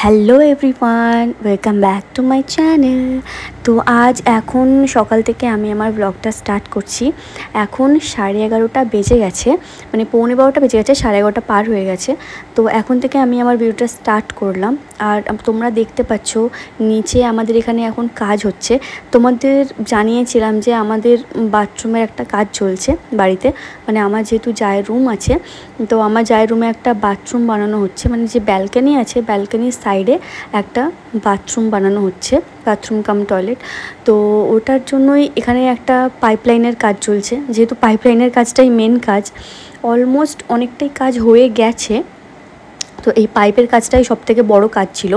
Hello everyone, welcome back to my channel. তো আজ এখন সকাল থেকে আমি আমার ব্লগটা স্টার্ট করছি। এখন 11:30 বেজে গেছে, মানে 11:45 বেজে গেছে, 11:30 পার হয়ে গেছে। তো এখন থেকে আমি আমার ভিডিওটা স্টার্ট করলাম। আর তোমরা দেখতে পাচ্ছ নিচে আমাদের এখানে এখন কাজ হচ্ছে। তোমাদের জানিয়েছিলাম যে আমাদের বাথরুমের একটা কাজ চলছে বাড়িতে, মানে আমার যেহেতু জায়ের রুম আছে, তো আমার জায়ের রুমে একটা বাথরুম বানানো হচ্ছে, মানে যে ব্যালকনি আছে ব্যালকনির সাইডে একটা বাথরুম বানানো হচ্ছে, বাথরুম কাম টয়লেট। তো ওটার জন্যই এখানে একটা পাইপলাইনের কাজ চলছে। যেহেতু পাইপলাইনের কাজটাই মেন কাজ, অলমোস্ট অনেকটাই কাজ হয়ে গেছে। তো এই পাইপের কাজটাই সবথেকে বড় কাজ ছিল।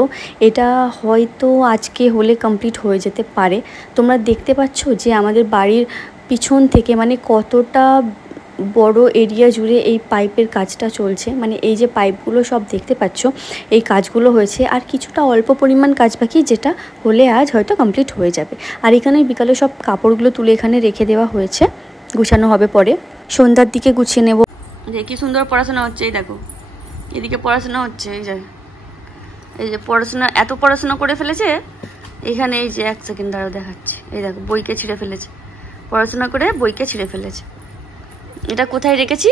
এটা হয়তো আজকে হলে কমপ্লিট হয়ে যেতে পারে। তোমরা দেখতে পাচ্ছ যে আমাদের বাড়ির পিছন থেকে মানে কতটা বড় এরিয়া জুড়ে এই পাইপের কাজটা চলছে। মানে এই যে পাইপগুলো সব দেখতে পাচ্ছ, এই কাজগুলো হয়েছে। আর কিছুটা অল্প পরিমাণ কাজ বাকি, যেটা হলে আজ হয়তো কমপ্লিট হয়ে যাবে। আর এখানে বিকালে সব কাপড়গুলো তুলে এখানে রেখে দেওয়া হয়েছে, গুছানো হবে পরে। সন্ধ্যার দিকে গুছিয়ে নেব। কি সুন্দর পড়াশোনা হচ্ছে, এই দেখো এদিকে পড়াশোনা হচ্ছে। এই যে পড়াশোনা, এত পড়াশোনা করে ফেলেছে এখানে। এই যে 1 সেকেন্ড দাঁড়াও দেখাচ্ছে। এই দেখো বইকে ছিঁড়ে ফেলেছে, পড়াশোনা করে বইকে ছিঁড়ে ফেলেছে। এটা কোথায় রেখেছি?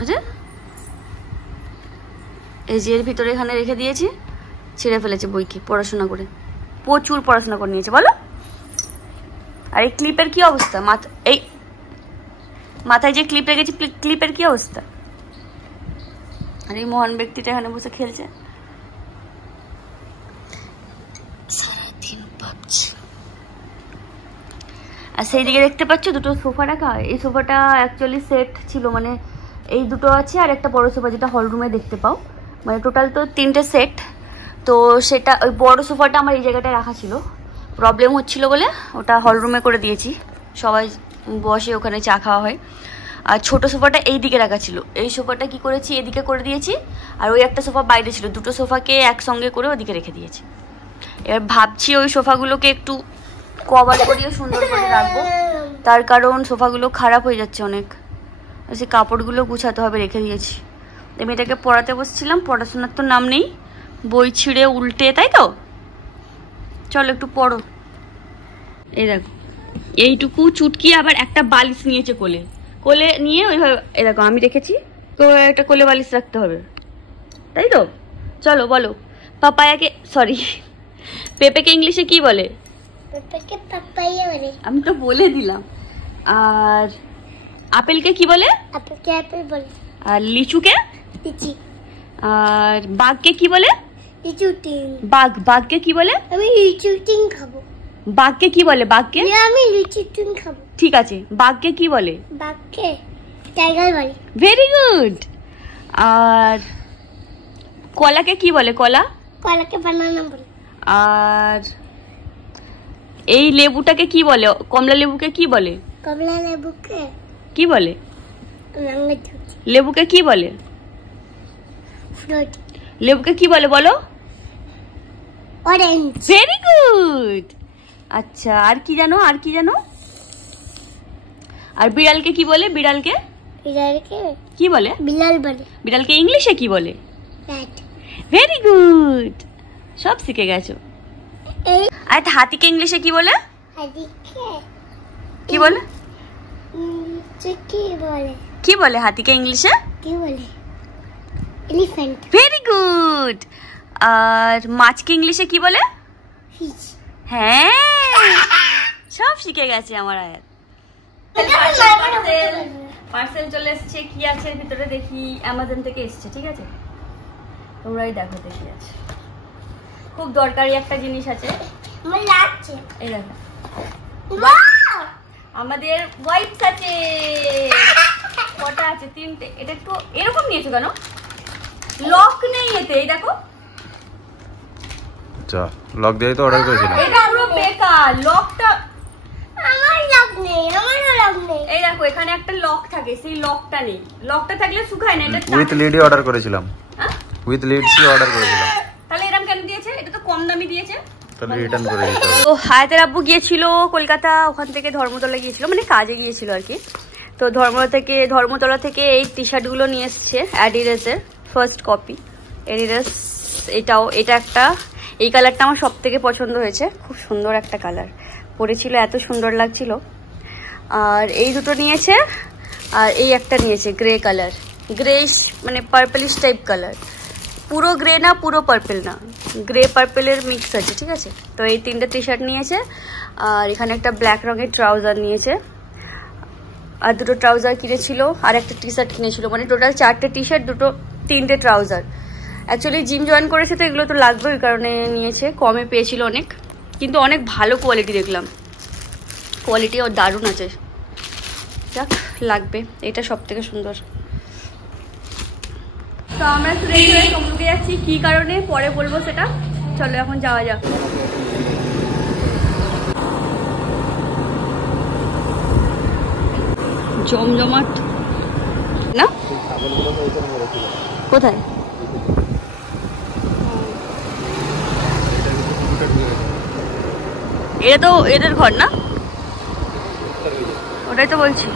আচ্ছা, এই যে এর ভিতরে এখানে রেখে দিয়েছি, ছিঁড়ে ফেলেছে বইকে পড়াশোনা করে। প্রচুর পড়াশোনা করে নিয়েছে বলো। আর এই ক্লিপের কি অবস্থা? এই মাথায় যে ক্লিপ রেখেছি, ক্লিপের কি অবস্থা? আর এই মহান ব্যক্তিটা এখানে বসে খেলছে, সারাদিন ভাবছি। আর সেই দিকে দেখতে পাচ্ছ দুটো সোফা রাখা। এই সোফাটা অ্যাকচুয়ালি সেট ছিল, মানে এই দুটো আছে আর একটা বড় সোফা যেটা হল রুমে দেখতে পাও, মানে টোটাল তো 3টে সেট। তো সেটা ওই বড় সোফাটা আমার এই জায়গাটায় রাখা ছিল, প্রবলেম হচ্ছিল বলে ওটা হল রুমে করে দিয়েছি, সবাই বসে ওখানে চা খাওয়া হয়। আর ছোট সোফাটা এই দিকে রাখা ছিল, এই সোফাটা কি করেছি এদিকে করে দিয়েছি। আর ওই একটা সোফা বাইরে ছিল, দুটো সোফাকে একসঙ্গে করে ওদিকে রেখে দিয়েছি। এবার ভাবছি ওই সোফাগুলোকে একটু কভার করিয়ে সুন্দর করে রাখবো, তার কারণ সোফাগুলো খারাপ হয়ে যাচ্ছে অনেক। সে কাপড়গুলো গুছাতে হবে, রেখে দিয়েছি। মেয়েটাকে পড়াতে বসছিলাম, পড়াশোনার তো নাম নেই, বই ছিঁড়ে উল্টে, তাই তো। চলো একটু পড়ো। এই দেখো এইটুকু চুটকি আবার একটা বালিশ নিয়েছে কোলে, কোলে নিয়ে ওইভাবে। এই দেখো আমি রেখেছি, তো একটা কোলে বালিশ রাখতে হবে, তাই তো। চলো বলো। পাপায়াকে, সরি, পেঁপেকে ইংলিশে কি বলে? পেঁপেকে পাপাইয়া বলে। আমি তো বলে দিলাম। আর আপেলকে কি বলে? আপেলকে আপেল বলে। আর লিচুকে? লিচি। আর বাঘকে কি বলে? লিচু টিং। বাঘকে কি বলে? আমি লিচু টিং খাবো। বাঘকে কি বলে? বাঘকে? আমি লিচু টিং খাবো। ঠিক আছে, বাঘকে কি বলে? বাঘকে টাইগার বলে। Very good. আর কলাকে কি বলে? কলাকে বানানা বলে। আর এই লেবুটাকে কি বলে? কমলা লেবুকে কি বলে? কমলা লেবুকে কি বলে? লেবুকে কি বলে? ফ্রুট। লেবুকে কি বলে বলো? অরেঞ্জ। Very good. আচ্ছা, আর কি জানো? আর বিড়ালকে কি বলে? বিড়ালকে কি বলে? বিড়াল বলে। বিড়ালকে ইংলিশে কি বলে? ক্যাট। ভেরি গুড, সব শিখে গেছো। আর হাতিকে ইংলিশে কি বলে? হাতিকে কি বলে? কি বলে হাতিকে ইংলিশে? কি বলে? এলিফ্যান্ট। Very good. আর মাছকে ইংলিশে কি বলে? ফিশ। হ্যাঁ, সব শিখে গেছে আমার আয়াত। পার্সেল চলে এসছে, কি আছে ভিতরে দেখি। অ্যামাজন থেকে এসছে, ঠিক আছে, তোমরাই দেখো দেখি আছে। খুব দরকারি একটা জিনিস আছে। এই দেখো আমাদের ওয়াইপস আছে। কটা আছে? 3টে। এটা একটু এরকম নিয়েছো কেন? লক নেই এতে, এই দেখো। আচ্ছা, লক দিয়ে তো অর্ডার করেছিলাম। এটা পুরো বেকার, লকটা আমার লক নেই। এই দেখো এখানে একটা লক থাকে, সেই লকটা নেই। লকটা থাকলে শুকায় না। এটা উইথ লিডই অর্ডার করেছিলাম। উইথ লিডসই অর্ডার করেছিলাম। তাহলে এরকম কেন দিয়েছে? এটা তো কম দামি দিয়েছে। তাহলে রিটার্ন করে দিতে হবে। তো হায়াতের আব্বু গিয়েছিল কলকাতা, ওখান থেকে ধর্মতলা গিয়েছিল, মানে কাজে গিয়েছিল আর কি। তো ধর্মতলা থেকে এই টি শার্ট গুলো নিয়ে এসছে অ্যাডিডাসের ফার্স্ট কপি। এডিডাস এটাও, এটা একটা, এই কালারটা আমার সব থেকে পছন্দ হয়েছে, খুব সুন্দর একটা কালার, পরেছিল এত সুন্দর লাগছিল। আর এই দুটো নিয়েছে, আর এই একটা নিয়েছে গ্রে কালার, গ্রেইশ মানে পার্পলিশ টাইপ কালার, পুরো গ্রে না পুরো পার্পল না, গ্রে পার্পলের মিক্স আছে, ঠিক আছে। তো এই তিনটে টি শার্ট নিয়েছে, আর এখানে একটা ব্ল্যাক রঙের ট্রাউজার নিয়েছে, আর দুটো ট্রাউজার কিনেছিল, আর একটা টি শার্ট কিনেছিল, মানে টোটাল 4টে টি শার্ট, তিনটে ট্রাউজার। অ্যাকচুয়ালি জিম জয়েন করেছে তো এগুলো তো লাগবে, ওই কারণে নিয়েছে, কমে পেয়েছিল অনেক, কিন্তু অনেক ভালো কোয়ালিটি দেখলাম, কোয়ালিটি ওর দারুণ আছে, যাক লাগবে, এটা সব থেকে সুন্দর। তো আমরা রেডি হয়ে তমলুকে যাচ্ছি, কি কারণে পরে বলবো সেটা, চলো এখন যাওয়া যাক। জমজমাট না, কোথায়? এটা তো এদের ঘর না, ওটাই তো বলছি।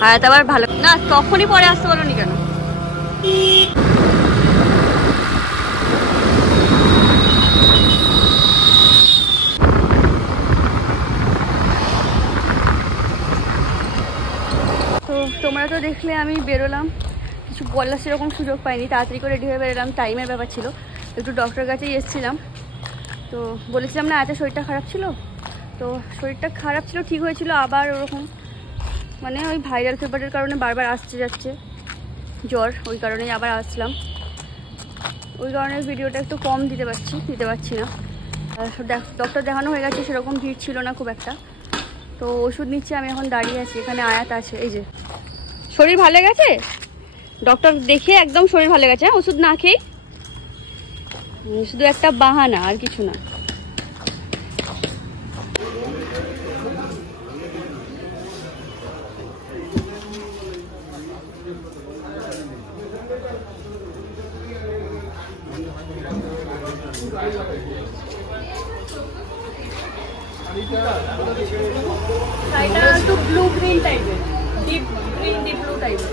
হ্যাঁ, তা আবার ভালো না, তখনই পরে আসতে বলোনি কেন? তো তোমরা তো দেখলে আমি বেরোলাম, কিছু বলার সেরকম সুযোগ পাইনি, তাড়াতাড়ি করে রেডি হয়ে বেরোলাম, টাইমের ব্যাপার ছিল, একটু ডক্টরের কাছেই এসেছিলাম। তো বলেছিলাম না এত শরীরটা খারাপ ছিল, তো শরীরটা খারাপ ছিল, ঠিক হয়েছিল, আবার ওরকম মানে ওই ভাইরাল ফিভারের কারণে বারবার আসতে যাচ্ছে জ্বর, ওই কারণেই আবার আসলাম, ওই কারণে ভিডিওটা একটু কম দিতে পারছি না। ডক্টর দেখানো হয়ে গেছে, সেরকম ভিড় ছিল না খুব একটা। তো ওষুধ নিচ্ছে, আমি এখন দাঁড়িয়ে আছি, এখানে আয়াত আছে, এই যে শরীর ভালো গেছে, ডক্টর দেখে একদম শরীর ভালো গেছে, ওষুধ না খেয়েই, শুধু একটা বাহানা আর কিছু না। শাড়িটা একটু ব্লু গ্রিন টাইপের, ডিপ গ্রিন ডিপ ব্লু টাইপের।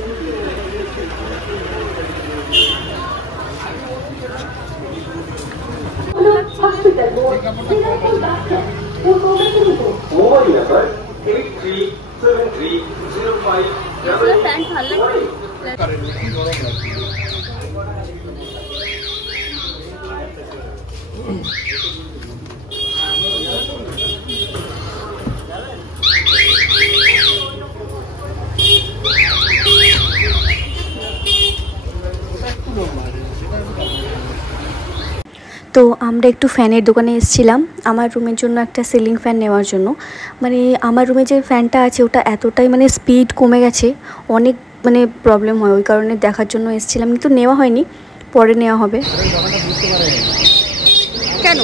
মোবাইল নাম্বার 837305 প্যান্ট ভালো লাগে। তো আমরা একটু ফ্যানের দোকানে এসেছিলাম আমার রুমের জন্য একটা সিলিং ফ্যান নেওয়ার জন্য। মানে আমার রুমে যে ফ্যানটা আছে ওটা এতটাই মানে স্পিড কমে গেছে, অনেক মানে প্রবলেম হয়, ওই কারণে দেখার জন্য এসেছিলাম, কিন্তু নেওয়া হয়নি, পরে নেওয়া হবে। কেন?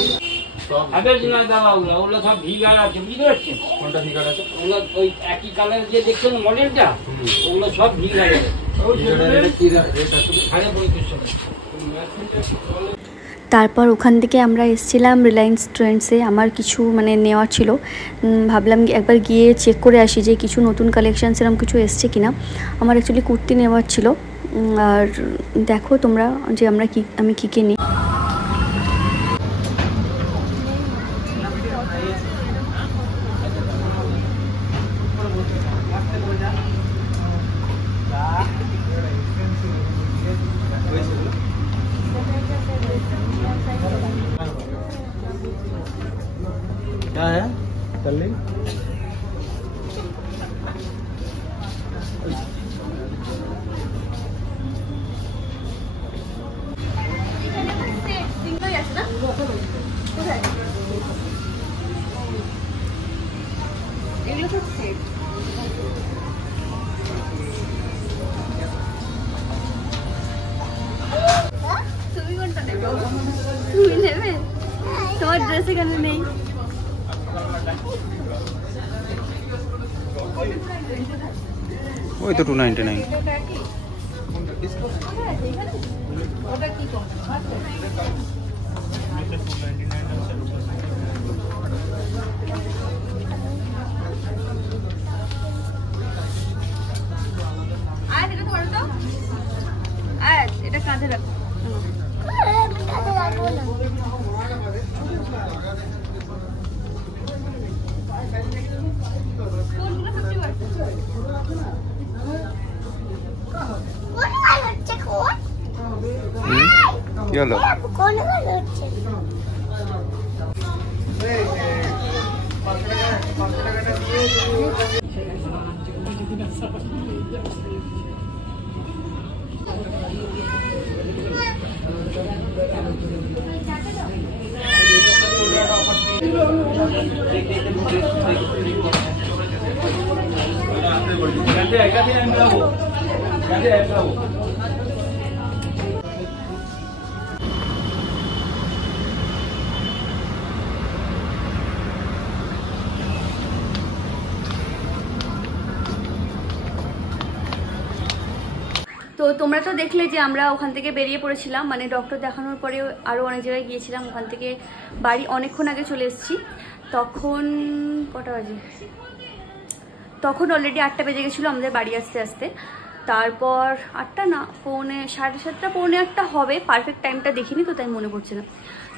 সব ভিগার আছে, বুঝতে পারছেন? কোনটা ভিগার আছে? ওগুলো ওই একই কালার যে দেখছেন মডেলটা, ওগুলো সব ভিগার আছে। তারপর ওখান থেকে আমরা এসেছিলাম রিলায়েন্স ট্রেন্ডসে, আমার কিছু মানে নেওয়া ছিল, ভাবলাম একবার গিয়ে চেক করে আসি যে কিছু নতুন কালেকশান সেরকম কিছু এসছে কিনা। আমার অ্যাকচুয়ালি কুর্তি নেওয়ার ছিল, আর দেখো তোমরা যে আমি কী কিনি। क्या है कल्ली এগুলো সব সেট। তুমি কোনটা নেবে? তুমি নেবে? তোমার ড্রেস এখানে নেই। ওই তো 299। ওটা কি কম? কি হলো? কোন গান হচ্ছে? তো তোমরা তো দেখলে যে আমরা ওখান থেকে বেরিয়ে পড়েছিলাম, মানে ডক্টর দেখানোর পরে আরও অনেক জায়গায় গিয়েছিলাম। ওখান থেকে বাড়ি অনেকক্ষণ আগে চলে এসেছি। তখন কটা বাজে? তখন অলরেডি 8টা বেজে গেছিলো আমাদের বাড়ি আসতে আসতে। তারপর 8টা না, 7:30 7:45 হবে, পারফেক্ট টাইমটা দেখিনি তো তাই মনে পড়ছে না।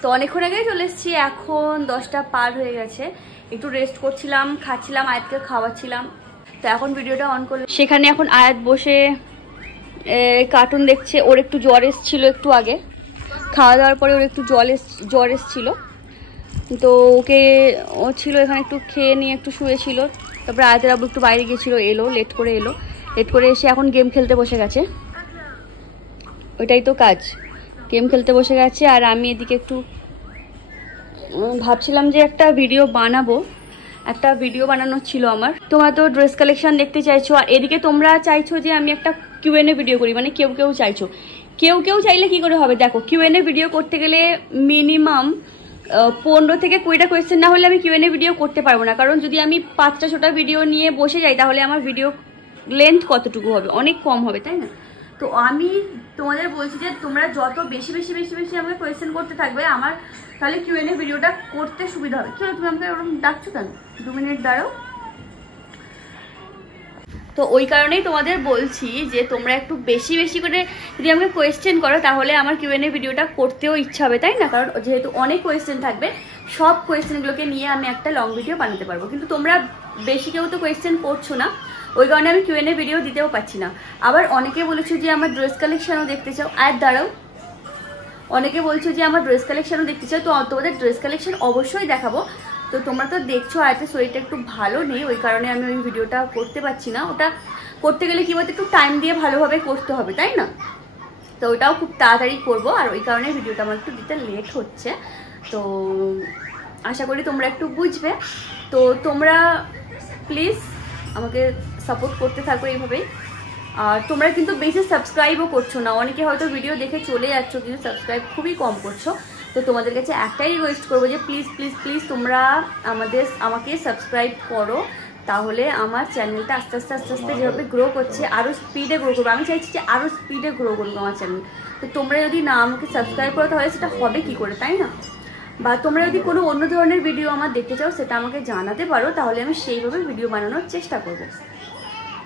তো অনেকক্ষণ আগেই চলে এসেছি, এখন 10টা পার হয়ে গেছে। একটু রেস্ট করছিলাম, খাচ্ছিলাম, আয়াতকে খাওয়াচ্ছিলাম। তো এখন ভিডিওটা অন করলাম। সেখানে এখন আয়াত বসে কার্টুন দেখছে। ওর একটু জ্বর এসেছিল একটু আগে, খাওয়া দাওয়ার পরে ওর একটু জ্বর এসেছিল, তো ওকে ও ছিল এখানে, একটু খেয়ে নিয়ে একটু শুয়েছিল। তারপরে আয়াতের আব্বু একটু বাইরে গিয়েছিল, লেট করে এসে এখন গেম খেলতে বসে গেছে। ওইটাই তো কাজ, গেম খেলতে বসে গেছে। আর আমি এদিকে একটু ভাবছিলাম যে একটা ভিডিও বানানোর ছিল আমার। তোমরা তো ড্রেস কালেকশন দেখতে চাইছো, আর এদিকে তোমরা চাইছো যে আমি একটা কিউএনএ ভিডিও করি, মানে কেউ চাইছো। কেউ চাইলে কি করে হবে? দেখো, কিউএনএ ভিডিও করতে গেলে মিনিমাম 15 থেকে 20টা কোয়েশ্চেন না হলে আমি কিউএনএ ভিডিও করতে পারবো না। কারণ যদি আমি 5টা 6টা ভিডিও নিয়ে বসে যাই তাহলে আমার ভিডিও লেন্থ কতটুকু হবে? অনেক কম হবে, তাই না? তো আমি তোমাদের বলছি যে তোমরা যত বেশি আমাকে কোয়েশ্চেন করতে থাকবে, আমার তাহলে কিউএনএ ভিডিওটা করতে সুবিধা হবে। কি হলো, তুমি আমাকে ওরকম ডাকছো কেন? 2 মিনিট দাঁড়াও। তো ওই কারণেই তোমাদের বলছি যে তোমরা একটু বেশি করে যদি আমাকে কোয়েশ্চেন করো তাহলে আমার কিউএনএ ভিডিওটা করতেও ইচ্ছা হবে, তাই না? কারণ যেহেতু অনেক কোয়েশ্চেন থাকবে, সব কোয়েশ্চেনগুলোকে নিয়ে আমি একটা লং ভিডিও বানাতে পারবো। কিন্তু তোমরা বেশি কেউ তো কোয়েশ্চেন করছো না, ওই কারণে আমি কিউএনএ ভিডিও দিতেও পারছি না। আবার অনেকে বলেছো যে আমার ড্রেস কালেকশনও দেখতে চাও। আর দাঁড়াও, অনেকে বলছো যে আমার ড্রেস কালেকশনও দেখতে চাও। তো তোমাদের ড্রেস কালেকশন অবশ্যই দেখাবো। তো তোমরা তো দেখছো আয়াতের শরীরটা একটু ভালো নেই, ওই কারণে আমি ওই ভিডিওটা করতে পারছি না। ওটা করতে গেলে কি বলতে একটু টাইম দিয়ে ভালোভাবে করতে হবে, তাই না? তো ওটাও খুব তাড়াতাড়ি করবো, আর ওই কারণে ভিডিওটা আমার একটু দিতে লেট হচ্ছে। তো আশা করি তোমরা একটু বুঝবে। তো তোমরা প্লিজ আমাকে সাপোর্ট করতে থাকো এইভাবেই। আর তোমরা কিন্তু বেশি সাবস্ক্রাইবও করছো না, অনেকে হয়তো ভিডিও দেখে চলে যাচ্ছ কিন্তু সাবস্ক্রাইব খুবই কম করছো। তো তোমাদের কাছে একটাই রিকোয়েস্ট করবো যে প্লিজ তোমরা আমাকে সাবস্ক্রাইব করো, তাহলে আমার চ্যানেলটা আস্তে আস্তে যেভাবে গ্রো করছে আরও স্পিডে গ্রো করবো। আমি চাইছি যে আরও স্পিডে গ্রো করবো আমার চ্যানেল। তো তোমরা যদি না আমাকে সাবস্ক্রাইব করো তাহলে সেটা হবে কি করে, তাই না? বা তোমরা যদি কোনো অন্য ধরনের ভিডিও আমার দেখতে চাও সেটা আমাকে জানাতে পারো, তাহলে আমি সেইভাবে ভিডিও বানানোর চেষ্টা করবো।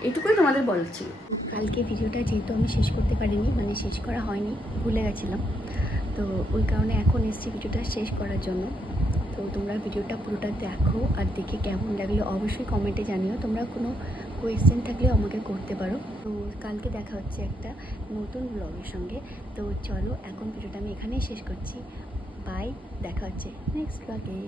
এইটুকুই তোমাদের বলছি। কালকে ভিডিওটা যেহেতু আমি শেষ করতে পারিনি, মানে শেষ করা হয়নি, ভুলে গেছিলাম, তো ওই কারণে এখন এসেছি ভিডিওটা শেষ করার জন্য। তো তোমরা ভিডিওটা পুরোটা দেখো, আর দেখে কেমন লাগলো অবশ্যই কমেন্টে জানিও। তোমরা কোনো কোয়েশ্চেন থাকলেও আমাকে করতে পারো। তো কালকে দেখা হচ্ছে একটা নতুন ব্লগের সঙ্গে। তো চলো, এখন ভিডিওটা আমি এখানেই শেষ করছি। বাই, দেখা হচ্ছে নেক্সট ব্লগে।